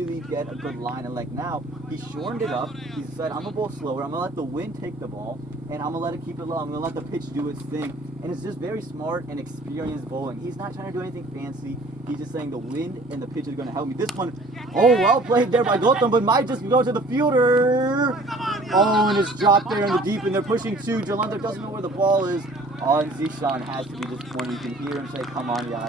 really get a good line. And like now, he shortened it up. He said, I'm going to bowl slower. I'm going to let the wind take the ball. And I'm going to let it keep it low. I'm going to let the pitch do its thing. And it's just very smart and experienced bowling. He's not trying to do anything fancy. He's just saying the wind and the pitch is going to help me. This one, oh, well played there by Gautam, but might just go to the fielder. Oh, and it's dropped there in the deep, and they're pushing two. Jalandhar doesn't know where the ball is. Oh, and Zishan has to be disappointed. You can hear him say, come on, guy.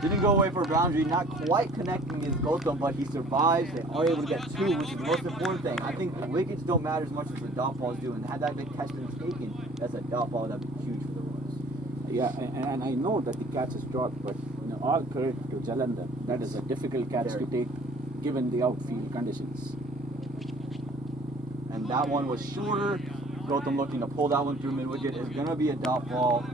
Didn't go away for a boundary, not quite connecting his Gautam, but he survives. They are able to get two, which is the most important thing. I think the wickets don't matter as much as the dot balls do, and had that big catch been taken, that's a dot ball that would be huge for the Royals. Yeah, and I know that the catch is dropped, but all credit to Jalandhar. That is a difficult catch to take, given the outfield conditions. And that one was shorter. Gautam looking to pull that one through mid-wicket. It's going to be a dot ball.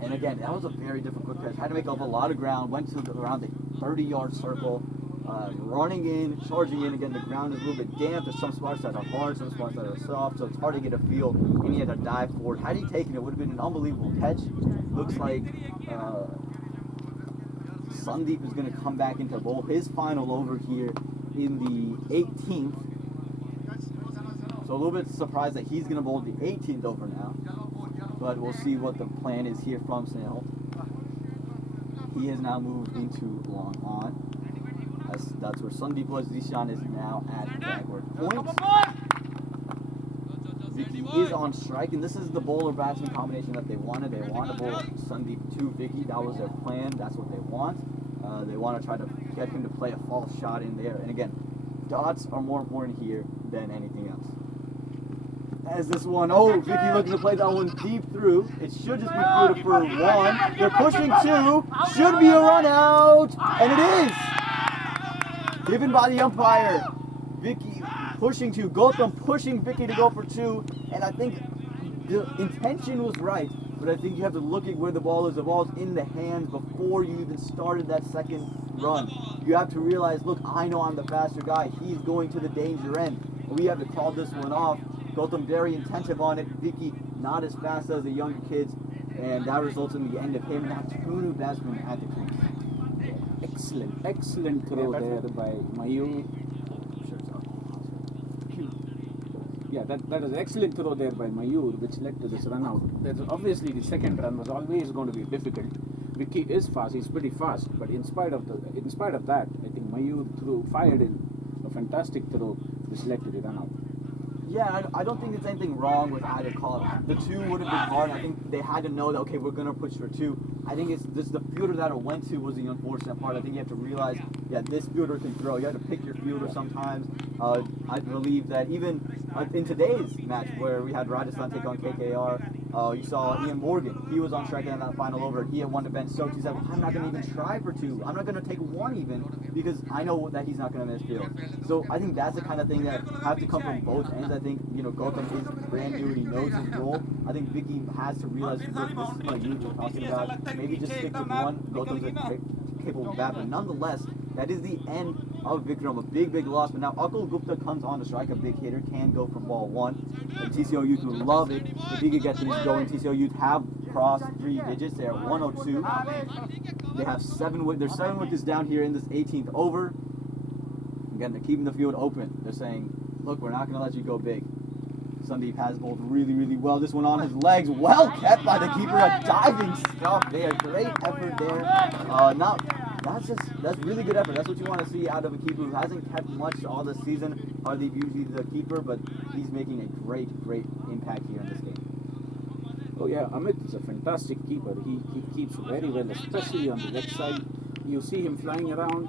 And again, that was a very difficult pitch. Had to make up a lot of ground. Went to around the 30-yard circle. Running in, charging in. Again, the ground is a little bit damp. There's some spots that are hard, some spots that are soft. So it's hard to get a feel. And he had to dive forward. Had he taken it, it would have been an unbelievable catch. Looks like Sandeep is going to come back into bowl his final over here in the 18th. So a little bit surprised that he's going to bowl the 18th over now. But we'll see what the plan is here from Snell. He has now moved into long on. That's where Sandeep was. Zishan is now at backward point. Vicky is on strike, and this is the bowler-batsman combination that they wanted. They want to bowl Sandeep to Vicky. That was their plan. That's what they want. They want to try to get him to play a false shot in there. And again, dots are more important here than anything else. As this one, oh, Vicky looking to play that one deep through. It should just be through for one. They're pushing two. Should be a run out. And it is. Given by the umpire. Vicky pushing two. Gautam pushing Vicky to go for two. And I think the intention was right. But I think you have to look at where the ball is. The ball's in the hands before you even started that second run. You have to realize, look, I know I'm the faster guy. He's going to the danger end. We have to call this one off. Gautam very intensive on it. Vicky not as fast as the younger kids, and that results in the end of him. Now two new batsmen at the crease. Excellent throw there by Mayur. Yeah, that is excellent throw there by Mayur, which led to this run out. There's obviously the second run was always going to be difficult. Vicky is fast; he's pretty fast, but in spite of that, I think Mayur fired in a fantastic throw, which led to the run out. Yeah, I don't think there's anything wrong with either call. The two would have been hard. I think they had to know that, okay, we're going to push for two. I think it's just the fielder that it went to was the unfortunate part. I think you have to realize, yeah, this fielder can throw. You have to pick your fielder sometimes. I believe that even in today's match where we had Rajasthan take on KKR, you saw Ian Morgan. He was on strike in that final over. He had one to Ben Stokes. He said, well, I'm not going to even try for two. I'm not going to take one even because I know that he's not going to miss field. So I think that's the kind of thing that have to come from both ends. I think, Gautam is brand new and he knows his role. I think Vicky has to realize, look, this is what you're talking about. Maybe just stick with one. Gautam's a capable bat, but nonetheless, that is the end of Vikram. A big, big loss. But now Akul Gupta comes on to strike. A big hitter can go for ball one. And TCL-Youth would love it if he could get things going. TCL-Youth have crossed 3 digits. They are 102. They have 7 wickets. There's 7 wickets down here in this 18th over. Again, they're keeping the field open. They're saying, look, we're not going to let you go big. Sandeep has bowled really, really well. This one on his legs. Well kept by the keeper. A diving stop there. Great effort there. That's really good effort. That's what you want to see out of a keeper who hasn't kept much all this season. Hardly usually the keeper, but he's making a great, great impact here in this game. Oh yeah, Amit is a fantastic keeper. He keeps very well, especially on the leg side. You see him flying around,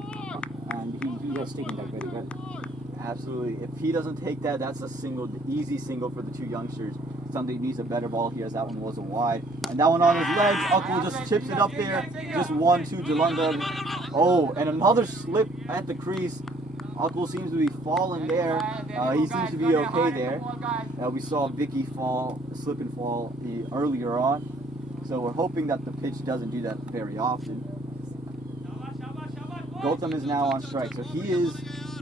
and he has taken that very well. Absolutely. If he doesn't take that, that's a easy single for the two youngsters. Sandeep needs a better ball here as that one wasn't wide. And that one on his legs, Akul just chips it up there. Just 1-2 Jalandhar. Oh, and another slip at the crease. Akul seems to be falling there. He seems to be okay there. We saw Vicky slip and fall earlier on. So we're hoping that the pitch doesn't do that very often. Gautam is now on strike. So he is,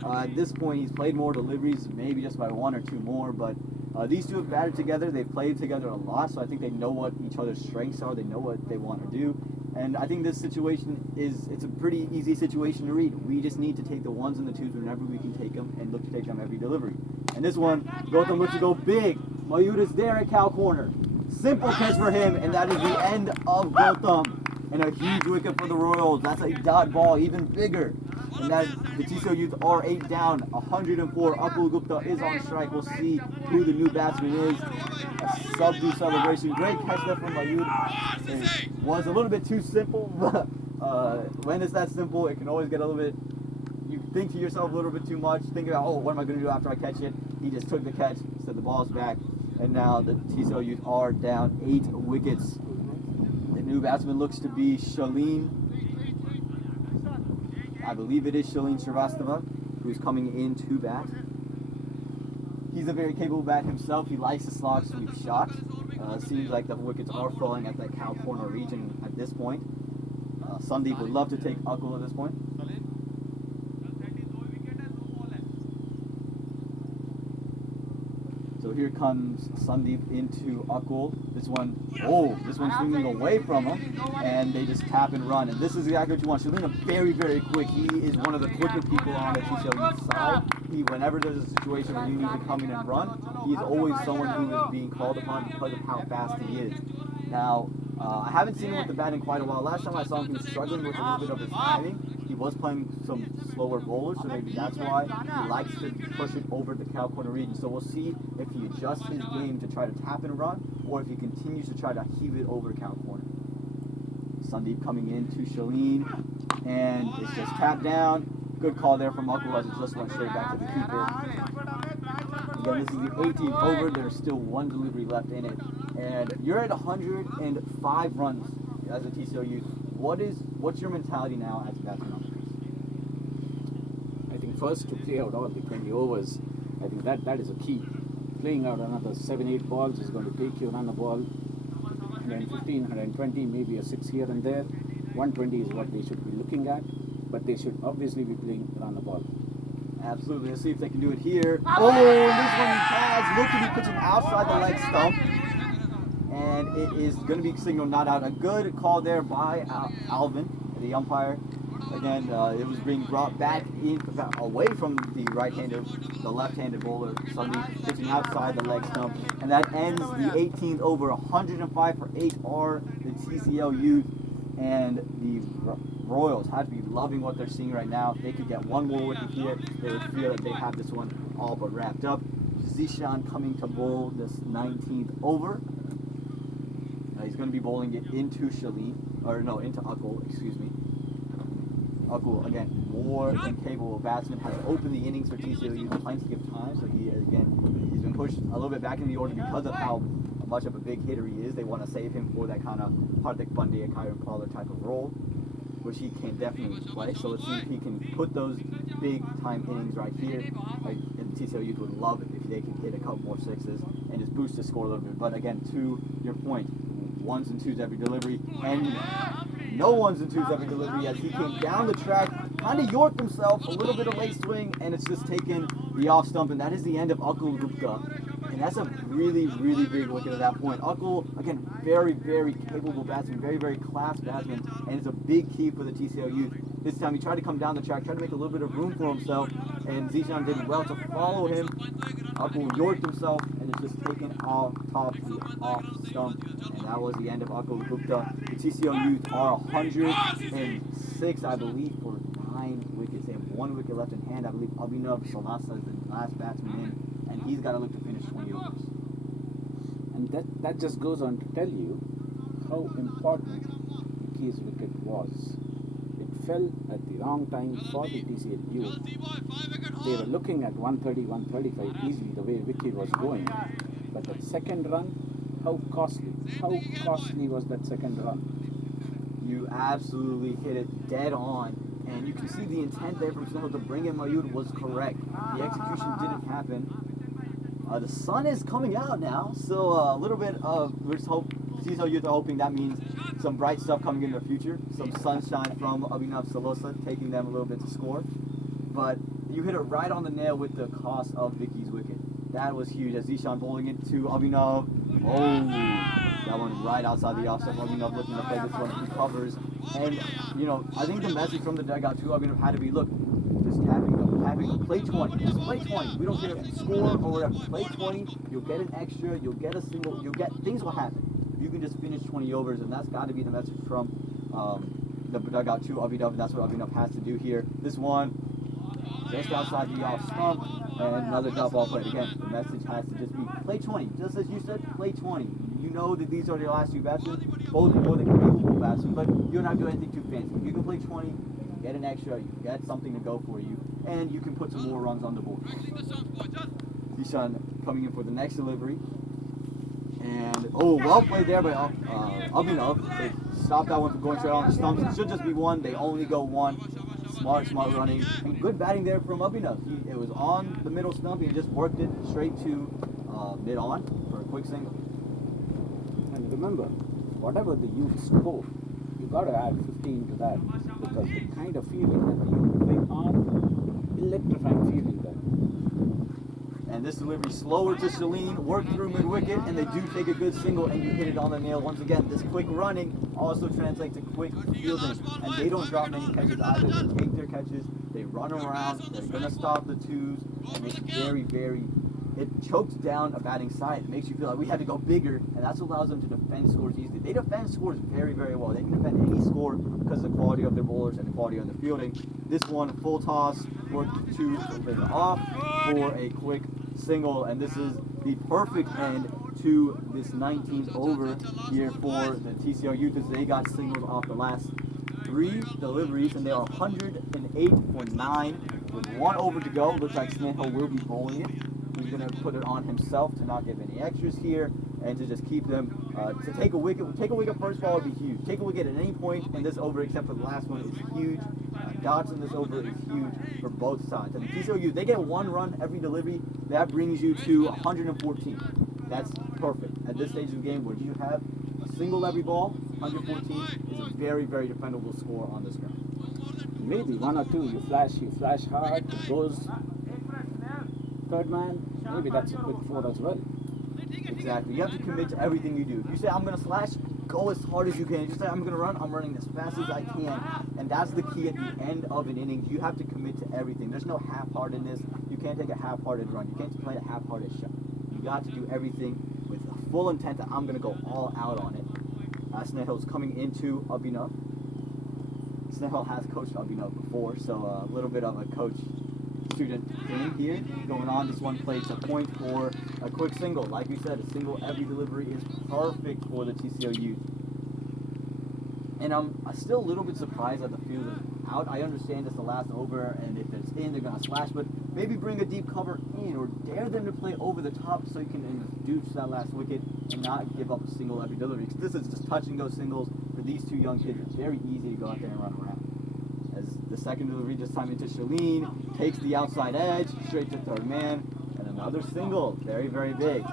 at this point, he's played more deliveries, maybe just by 1 or 2 more. But these two have batted together. They've played together a lot. So I think they know what each other's strengths are. They know what they want to do. And I think this situation it's a pretty easy situation to read. We just need to take the ones and the twos whenever we can take them and look to take them every delivery. And this one, Gautam looks to go big. Mayur is there at cow corner. Simple catch for him, and that is the end of Gautam. And a huge wicket for the Royals. That's a dot ball, even bigger. And that the TCL-Youth are 8 down, 104. Akul Gupta is on strike. We'll see who the new batsman is. A subdue celebration. Great catch there from Mayur. It was a little bit too simple. When it's that simple, it can always get a little bit. You think to yourself a little bit too much. Think about, oh, what am I going to do after I catch it? He just took the catch, said the ball's back, and now the TCL-Youth are down 8 wickets. The new batsman looks to be Shaleen. I believe it is Shaleen Shrivastava, who's coming in to bat. He's a very capable bat himself. He likes to slog sweep shots. Seems like the wickets are falling at that cow corner region at this point. Sandeep would love to take Akul at this point. So here comes Sandeep into Akul. This one's swinging away from him, and they just tap and run. And this is exactly what you want. Shalina very, very quick. He is one of the quicker people on the TCL-Youth side. Whenever there's a situation where you need to come in and run, he's always someone who is being called upon because of how fast he is. Now, I haven't seen him with the bat in quite a while. Last time I saw him, he was struggling with a little bit of his timing. He was playing some slower bowlers, so maybe that's why he likes to push it over the cow corner region. So we'll see if he adjusts his game to try to tap and run, or if he continues to try to heave it over cow corner. Sandeep coming in to Shaleen, and it's just tapped down. Good call there from Akul as it just went straight back to the keeper. Again, this is the 18th over. There's still one delivery left in it. And you're at 105 runs as a TCL-Youth. What's your mentality now as a batsman on the crease? I think first to play out all the 20 overs, I think that is a key. Playing out another 7-8 balls is going to take you run a ball 115, 120, maybe a 6 here and there. 120 is what they should be looking at, but they should obviously be playing run a ball. Absolutely. Let's see if they can do it here. Oh, this one has looked to be pitching outside the leg stump. And it is going to be signaled not out. A good call there by Alvin, the umpire. Again, it was being brought back away from the the left-handed bowler, Sunday, pitching outside the leg stump. And that ends the 18th over. 105 for 8 are the TCL-Youth. And the Royals have to be loving what they're seeing right now. If they could get one more wicket here, they would feel that they have this one all but wrapped up. Zishan coming to bowl this 19th over. He's going to be bowling it into into Akul, excuse me. Akul, again, more than capable batsman, has opened the innings for TCL-Youth plenty of time, so he's been pushed a little bit back in the order because of how much of a big hitter he is. They want to save him for that kind of Hardik Pandya, Kieron Pollard type of role, which he can definitely play. So let's see if he can put those big time innings right here. And TCL-Youth would love it if they can hit a couple more sixes and just boost the score a little bit. But again, to your point, ones and twos every delivery, and no ones and twos every delivery as he came down the track, kind of yorked himself, a little bit of late swing, and it's just taken the off stump, and that is the end of Akul Gupta. And that's a really, really big wicket at that point. Akul, again, very, very capable batsman, very, very class batsman, and it's a big key for the TCL-Youth. This time he tried to come down the track, tried to make a little bit of room for himself, and Zishan did well to follow him. Akul yorked himself, and it's just taken off the off stump, and that was the end of Akul Gupta. The TCL-Youth are 106, I believe, for 9 wickets. They have 1 wicket left in hand. I believe Abhinav Salasa is the last batsman in, and he's got to look to finish 20 overs. And that just goes on to tell you how important Vicky's wicket was. It fell at the wrong time for the TCL-Youth. They were looking at 130, 135 easily the way Vicky was going. But that second run, how costly was that second run? You absolutely hit it dead on. And you can see the intent there from Snowhill to bring in Mayur was correct. The execution didn't happen. The sun is coming out now, so a little bit of, TCL-Youth are hoping that means some bright stuff coming in the future. Some sunshine from Abhinav Salosa, taking them a little bit to score. But you hit it right on the nail with the cost of Vicky's wicket. That was huge as Zishan bowling it to Abhinav. Oh, that one right outside the off stump. Abhinav looking to play this one. He covers And, you know, I think the message from the dugout too, Abhinav, had to be, look, just tapping, play 20. Just play 20. We don't care if you score or whatever. Play 20, you'll get an extra, you'll get a single, things will happen. You can just finish 20 overs, and that's got to be the message from the dugout to Abhinav, and that's what Abhinav has to do here. This one, just outside the off stump, and another drop ball played. Again, the message has to just be play 20. Just as you said, play 20. You know that these are your last two batsmen, both more than capable batsmen, but you don't have to do anything too fancy. If you can play 20, you get an extra, you get something to go for you, and you can put some more runs on the board. Dishan coming in for the next delivery. And, oh, well played there by Abhinav. They stopped that one from going straight on the stumps. It should just be one. They only go one. Smart running. And good batting there from Abhinav. It was on the middle stump. He just worked it straight to mid-on for a quick single. And remember, whatever the youth score, you got to add 15 to that, because the kind of feeling that the youth play on, electrifying feeling there. And this delivery slower to Shalin, worked through mid-wicket, and they do take a good single, and you hit it on the nail once again. This quick running also translates to quick fielding, and they don't drop many catches either. They take their catches, they run around, they're going to stop the twos, and it's it chokes down a batting side. It makes you feel like we had to go bigger, and that's what allows them to defend scores easily. They defend scores very, very well. They can defend any score because of the quality of their bowlers and the quality of the fielding. This one, full toss, worked to later off for a quick single, and this is the perfect end to this 19th over here for the TCL-Youth, as they got singles off the last 3 deliveries, and they are 108 for 9 with 1 over to go. Looks like Sneha will be bowling it. He's going to put it on himself to not give any extras here, and to just keep them, to take a wicket. Take a wicket first ball would be huge. Take a wicket at any point in this over except for the last one is huge. Dots in this over is huge for both sides. And the TCL-Youth, they get 1 run every delivery. That brings you to 114. That's perfect. At this stage of the game where you have a single every ball, 114 is a very, very defendable score on this ground. Maybe 1 or 2, you flash hard, it goes third man, maybe that's a quick 4 as well. Exactly. You have to commit to everything you do. If you say, I'm going to slash, go as hard as you can. If you say, I'm going to run, I'm running as fast as I can. And that's the key at the end of an inning. You have to commit to everything. There's no half-heartedness. You can't take a half-hearted run. You can't play a half-hearted shot. You got to do everything with a full intent that I'm going to go all out on it. Snehil's coming into Abhinav. Snehil has coached Abhinav before, so a little bit of a coach-student thing here going on. This one played to point for a quick single. Like we said, a single every delivery is perfect for the TCL-Youth. And I'm still a little bit surprised that the field is out. I understand it's the last over, and if it's in, they're going to slash, but maybe bring a deep cover in, or dare them to play over the top so you can induce that last wicket and not give up a single every delivery. This is just touch and go singles for these two young kids. It's very easy to go out there and run around. As the second delivery this time into Shalin, takes the outside edge, straight to third man, and another single. Very, very big.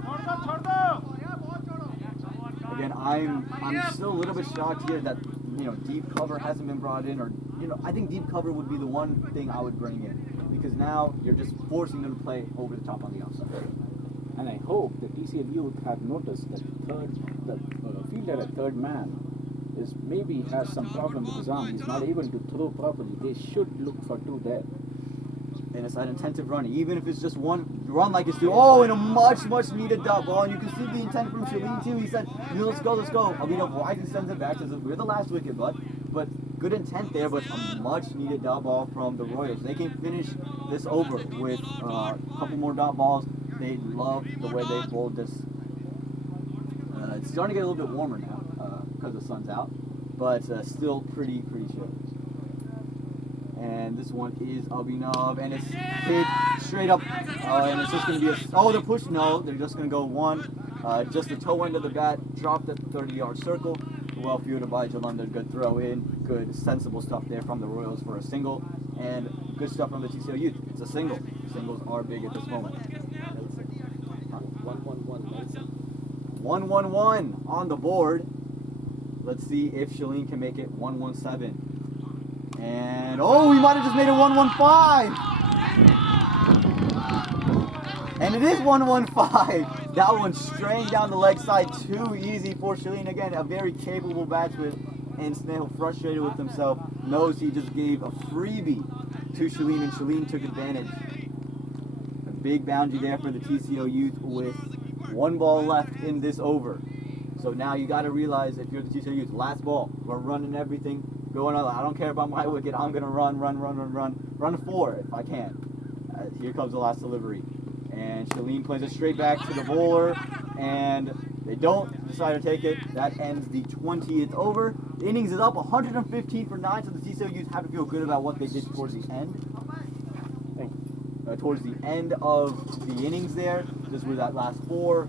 Again, I'm still a little bit shocked here that, you know, deep cover hasn't been brought in, or, you know, I think deep cover would be the one thing I would bring in, because now you're just forcing them to play over the top on the outside. And I hope the TCL-Youth have noticed that the fielder at third man maybe has some problem with his arm. He's not able to throw properly. They should look for 2 there. And it's that intensive running, even if it's just one run like it's 2. Oh, and a much needed dot ball. And you can see the intent from Shalin too. He said, you know, let's go. Abhinav wisely sends it back, says we're the last wicket, bud. But good intent there, but a much needed dot ball from the Royals. They can finish this over with a couple more dot balls. They love the way they bowled this. It's starting to get a little bit warmer now because the sun's out, but still pretty chilly. And this one is Abhinav, and it's hit straight up, and it's just going to be the push, no, they're just going to go 1, just the toe end of the bat, dropped at the 30-yard circle, well fielded by Jalandhar, good throw in, good sensible stuff there from the Royals for a single, and good stuff from the TCL-Youth. It's a single. Singles are big at this moment. 1-1-1 on the board. Let's see if Shalin can make it 1-1-7. And, oh, we might have just made it 1-1-5. And it is 1-1-5. That one straying down the leg side, too easy for Shalin. Again, a very capable batsman. and Snehal, frustrated with himself, knows he just gave a freebie to Shalin, and Shalin took advantage. A big boundary there for the TCL Youth with 1 ball left in this over. So now you got to realize, if you're the TCL Youth, last ball, we're running everything, going on. I don't care about my wicket. I'm gonna run 4 if I can. Here comes the last delivery, and Shalin plays it straight back to the bowler, and they don't decide to take it. That ends the 20th over. The innings is up 115 for 9, so the TCL Youth have to feel good about what they did towards the end. Towards the end of the innings there, just with that last 4.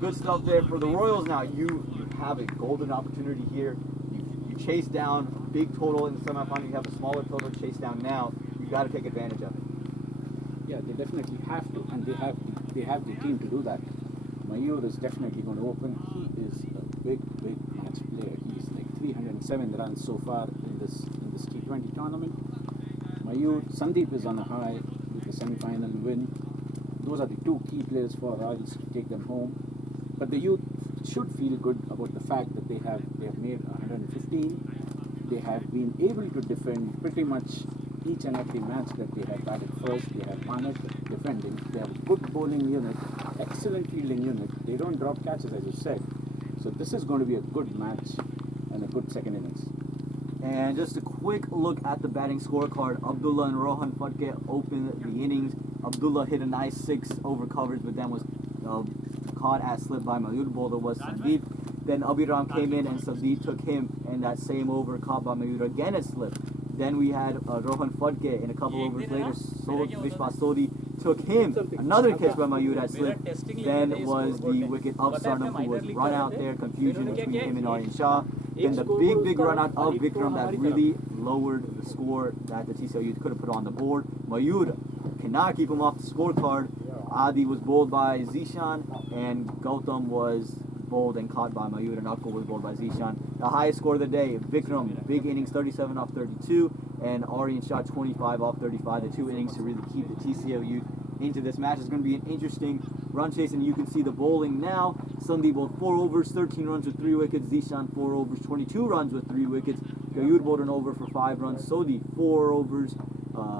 Good stuff there for the Royals. Now you have a golden opportunity here. You chase down a big total in the semifinal. You have a smaller total to chase down now. You got to take advantage of it. Yeah, they definitely have to, and they have the team to do that. Mayur is definitely going to open. He is a big match player. He's like 307 runs so far in this T20 tournament. Mayur, Sandeep is on a high with the semi-final win. Those are the 2 key players for Royals to take them home. But the Youth should feel good about the fact that they have made 115. They have been able to defend pretty much each and every match that they have batted first. They have managed defending. They have a good bowling unit, excellent fielding unit. They don't drop catches, as you said. So this is going to be a good match and a good second innings. And just a quick look at the batting scorecard. Abdullah and Rohan Phadke opened the innings. Abdullah hit a nice 6 over coverage, but then was caught at slip by Mayur. Bowler was Sandeep. Then Abhiram came in and Sandeep took him, and that same over caught by Mayur again at slip. Then we had Rohan Phadke, and a couple overs later, Vishwas Sodhi took him. Another catch by Mayur at slip. Then was the wicket of Sarnam, who was run out there. Confusion between him and Aryan Shah. Then the big run out of Vikram that really lowered the score that the TCL Youth could have put on the board. Mayur cannot keep him off the scorecard. Adi was bowled by Zishan, and Gautam was bowled and caught by Mayur, and Akko was bowled by Zishan. The highest score of the day, Vikram, big innings, 37 off 32, and Aryan Shah, 25 off 35. The 2 innings to really keep the TCL Youth into this match. It's going to be an interesting run chase, and you can see the bowling now. Sandeep bowled 4 overs, 13 runs with 3 wickets. Zishan 4 overs, 22 runs with 3 wickets. Gayud bowled an over for 5 runs. Sodhi 4 overs,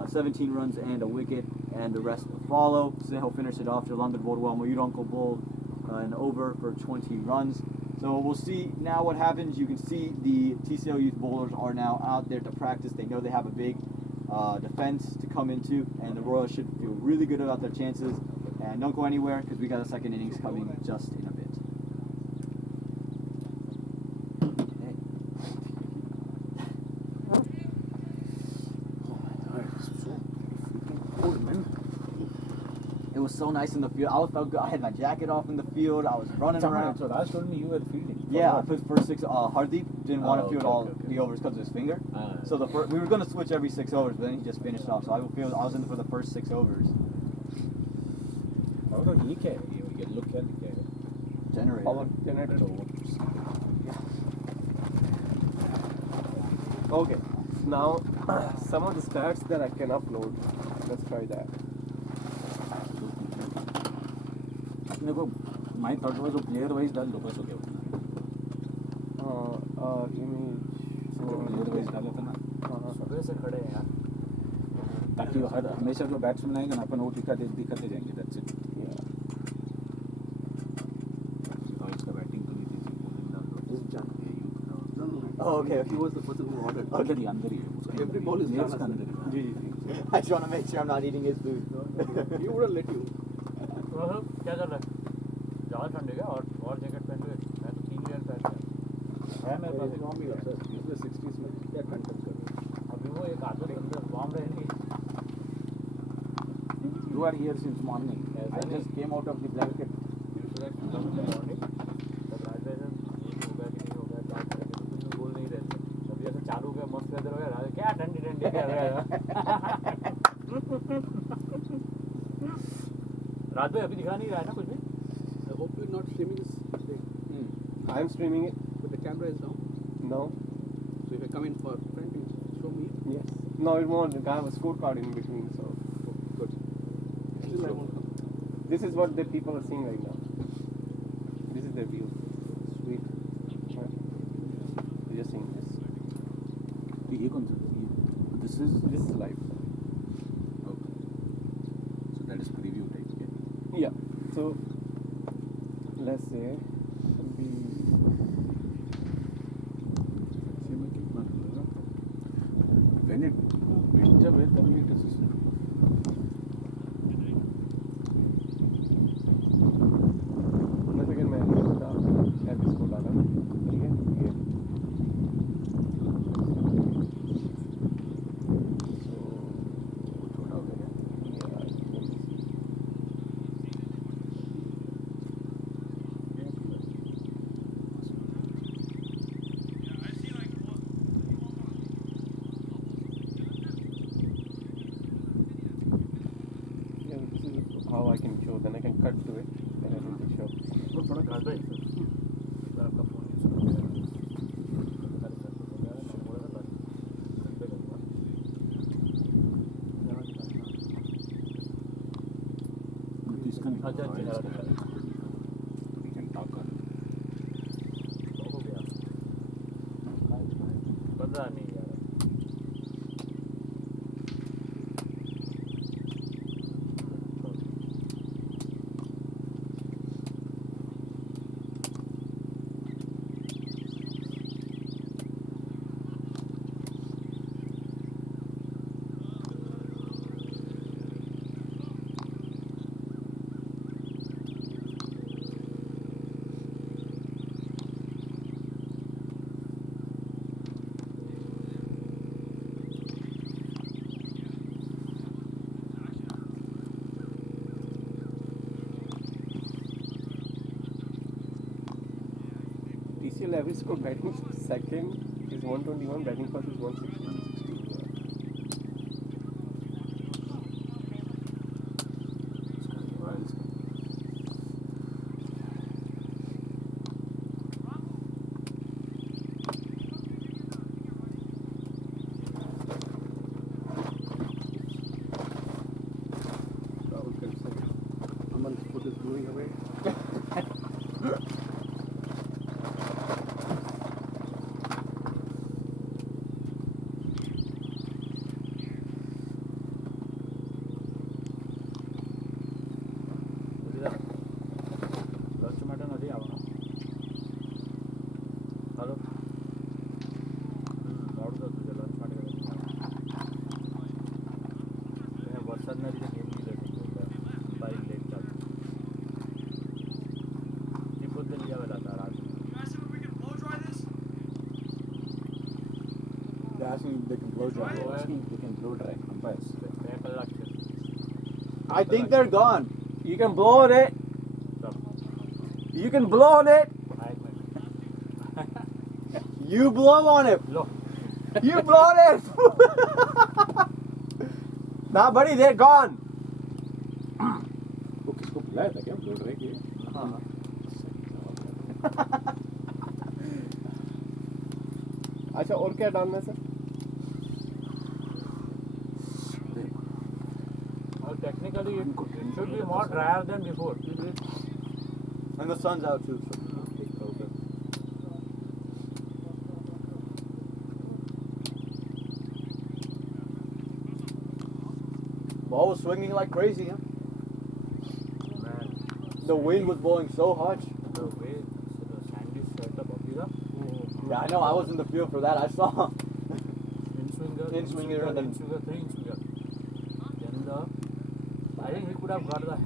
17 runs and a wicket, and the rest will follow. Snehal finished it off. Jalandhar bowled well. Mayuranko bowled an over for 20 runs. So we'll see now what happens. You can see the TCL Youth bowlers are now out there to practice. They know they have a big defense to come into, and the Royals should feel really good about their chances. And don't go anywhere, because we got a second innings coming just in a bit. It was so nice in the field. I felt good. I had my jacket off in the field. I was running around. So Raj told me you were fielding. Yeah, for first 6. Hardeep didn't want to field all the overs because of his finger. So we were going to switch every 6 overs, but then he just finished off. So I was in for the first 6 overs. Generator. Power generator. Okay, now some of the stats that I can upload. Let's try that. My thought was a player wise डाल लो बस हो गया Image. player wise डाला था ना सुबह से खड़े हैं यार. ताकि हर हमेशा जो बैट्समैन आएगा ना अपन वो दिखाते जाएंगे. That's it. इसका बैटिंग तो नहीं थी. Oh, okay. He was the person who ordered. अंदर ही है Every ball is Players done. का अंदर ही. I just want to make sure I'm not eating his food. He wouldn't let you. क्या चल रहा है? ज़्यादा ठंड है क्या? और जैकेट पहन लो. मैं तो 3 लेयर पहन लिया है मेरे पास. Usually 60s में क्या ठंड कर रहे हैं? अभी वो एक आदत अंदर वार्म रहेगी. You are here since morning. I just came out of the blanket. You should have come in the morning. तब रात में ये होगा कि नहीं होगा क्या करेंगे तो कुछ बोल नहीं रहे थे. अभी ऐसे चालू हो गया मस्त वेदर हो गया. रात क्या ठंडी कर रहा है. रात में अभी दिखा नहीं रहा है ना कुछ भी. I hope you're not streaming this thing. I am streaming it, but the camera is down. No. So if I come in for front, you show me. Yes. No, it won't. I have a scorecard in between, so good. This is what the people are seeing right now. This is their view. Sweet. They're just seeing this. This is live. Okay. So that is preview type. Okay? Yeah. So let's say When it went away, then it is. once again मैं app इसको डाला ठीक है ये थोड़ा हो गया. Yeah, this is how I can show. Then I can cut to it and I can show. वो थोड़ा कर दो सर आपका फोन यूज This can अच्छा अच्छा we can talk on हो गया 15 नहीं यार TCL-Youth score batting second is 121, batting first is 160. Rahul can say, Aman's foot is moving away. Lunch માટે નથી આવવાનો હાલો મોડું થતું છે લંચ માટે નથી આવવાનું વરસાદના લીધે ગેમ લીધે થઈ ગયો એટલે બાઈક લેટ ચાલુ એ પોતે લઈ આવેલા હતા રાત They're asking if they can blow dry. They're asking if they can blow dry umpires. 2 કલાક છે I think they're gone. You can blow on it. You can blow on it. 1 minute You blow on it. લો You blow on it. Nah, buddy, they're gone. वो किसको बुलाया था क्या blow dry के लिए? अच्छा और क्या डालना है sir? technically it should be more drier than before And the sun's out too. So. Ball was swinging like crazy, huh? man The wind was blowing so hard. the way the Sandy set up Abhira Yeah, I know. I was in the field for that. I saw. in swinger and then in swinger 3 in swinger then the I think he could have got the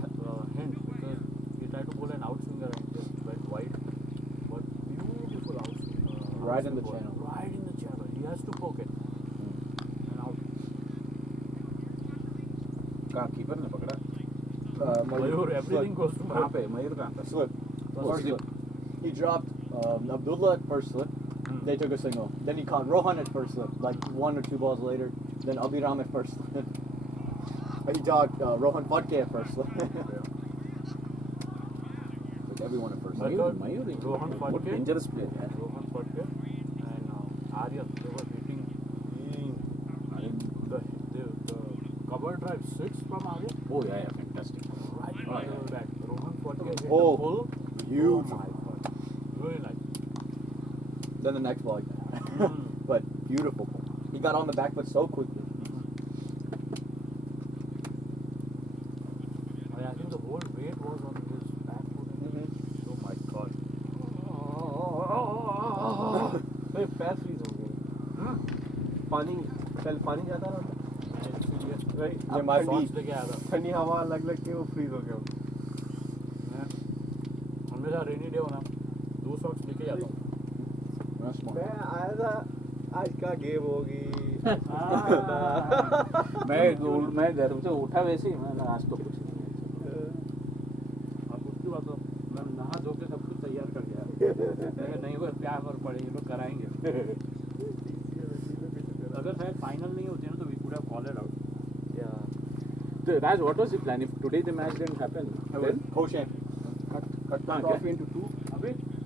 hint because he tried to pull an out swinger and just went wide but beautiful out swinger Right in the channel. right in the channel he has to poke it and out कहाँ keeper ने पकड़ा? Mayur, everything goes to कहाँ पे? मयूर कहाँ पे? Slip. First slip. He dropped Abdullah at first slip. They took a single. Then he caught Rohan at first slip, like 1 or 2 balls later. Then Abhiram at first slip. He caught Rohan Fatke at first slip. Took everyone at first slip. Mayur is Rohan what Fatke. dangerous player. Yeah. Rohan Fatke and Arya they were hitting the cover drive 6 from Arya Oh yeah, fantastic. right in the back Rohan Fatke hit Oh, the full huge. oh my god really nice Then the next ball. But beautiful. He got on the back foot so quickly. पानी कल पानी ज़्यादा रहा right अब मैं ठंडी लेके आया था ठंडी हवा लग के वो फ्रीज हो गया मैं हमेशा रेनी डे होना 2 सॉक्स लेके जाता हूँ मैं आया था आज का गेम होगी मैं घर से उठा वैसे ही मैं आज तो कुछ नहीं अब उसकी बात तो मैं नहा धो के सब कुछ तैयार कर गया लेकिन नहीं हुआ प्यार पर पड़े ये लोग कराएंगे अगर शायद फाइनल नहीं होती ना तो we could have called it out Raj, what was the plan? If today the match didn't happen, then Koshan. cut the हाँ, trophy क्या? into two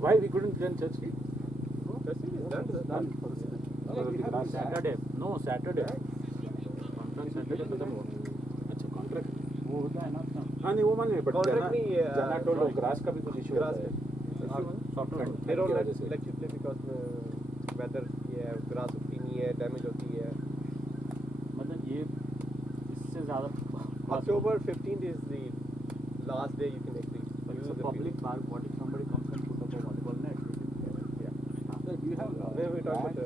why we couldn't then church it? done for the season Saturday no Saturday contract Saturday खत्म हुआ अच्छा contract वो होता है ना अपना हाँ नहीं वो मान लिया बट Contract नहीं, जना टोल्ड ग्रास का भी कुछ इशू grass है सॉफ्टवेयर they don't की let वजह से। you play because weather ये है grass उगती नहीं है डैमेज होती है मतलब ये इससे ज़्यादा October 15th is the last day you can actually use it's a the public field. park. What if somebody comes and put up a volleyball net? Yeah. After you have Then we talk about